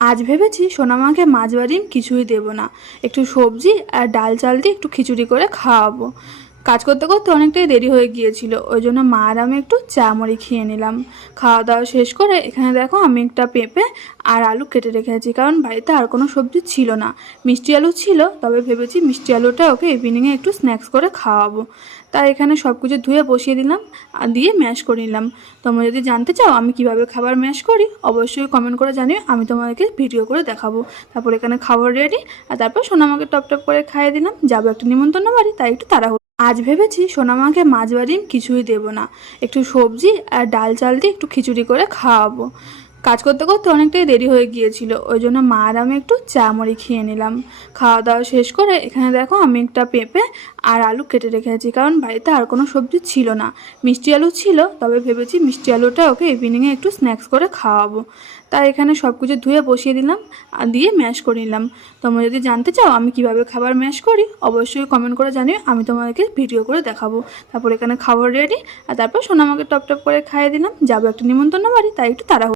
আজ ভেবেছি সোনামাকে মাছ বা ডিম কিছুই দেবো না, একটু সবজি আর ডাল চাল দিয়ে একটু খিচুড়ি করে খাওয়াবো। কাজ করতে করতে অনেকটাই দেরি হয়ে গিয়েছিল, ওই জন্য মা আর আমি একটু চা মুড়ি খেয়ে নিলাম। খাওয়া দাওয়া শেষ করে এখানে দেখো আমি একটা পেঁপে আর আলু কেটে রেখেছি, কারণ বাড়িতে আর কোনো সবজি ছিল না। মিষ্টি আলু ছিল, তবে ভেবেছি মিষ্টি আলুটা ওকে ইভিনিংয়ে একটু স্ন্যাক্স করে খাওয়াবো। তাই এখানে সব কিছু ধুয়ে বসিয়ে দিলাম আর দিয়ে ম্যাশ করে নিলাম। তোমরা যদি জানতে চাও আমি কিভাবে খাবার ম্যাশ করি, অবশ্যই কমেন্ট করে জানিও, আমি তোমাদেরকে ভিডিও করে দেখাবো। তারপর এখানে খাবার রেডি, আর তারপর সোনামাকে টপ টপ করে খাইয়ে দিলাম। যাবো একটা নিমন্ত্রণ বাড়ি, তাই একটু তাড়াহুড়ো। আজ ভেবেছি সোনামাকে মাছ বা ডিম কিছুই দেবো না, একটু সবজি আর ডাল চাল দিয়ে একটু খিচুড়ি করে খাওয়াবো। কাজ করতে করতে অনেকটাই দেরি হয়ে গিয়েছিল, ওই জন্য মা আর আমি একটু চা মুড়ি খেয়ে নিলাম। খাওয়া দাওয়া শেষ করে এখানে দেখো আমি একটা পেঁপে আর আলু কেটে রেখেছি, কারণ বাড়িতে আর কোনো সবজি ছিল না। মিষ্টি আলু ছিল, তবে ভেবেছি মিষ্টি আলুটা ওকে ইভিনিংয়ে একটু স্ন্যাক্স করে খাওয়াবো। তাই এখানে সব কিছু ধুয়ে বসিয়ে দিলাম আর দিয়ে ম্যাশ করে নিলাম। তোমরা যদি জানতে চাও আমি কিভাবে খাবার ম্যাশ করি, অবশ্যই কমেন্ট করে জানিও, আমি তোমাদেরকে ভিডিও করে দেখাবো। তারপর এখানে খাবার রেডি, আর তারপর সোনামাকে টপ টপ করে খাইয়ে দিলাম। যাবো একটা নিমন্ত্রণ বাড়ি, তাই একটু তাড়াহুড়ো।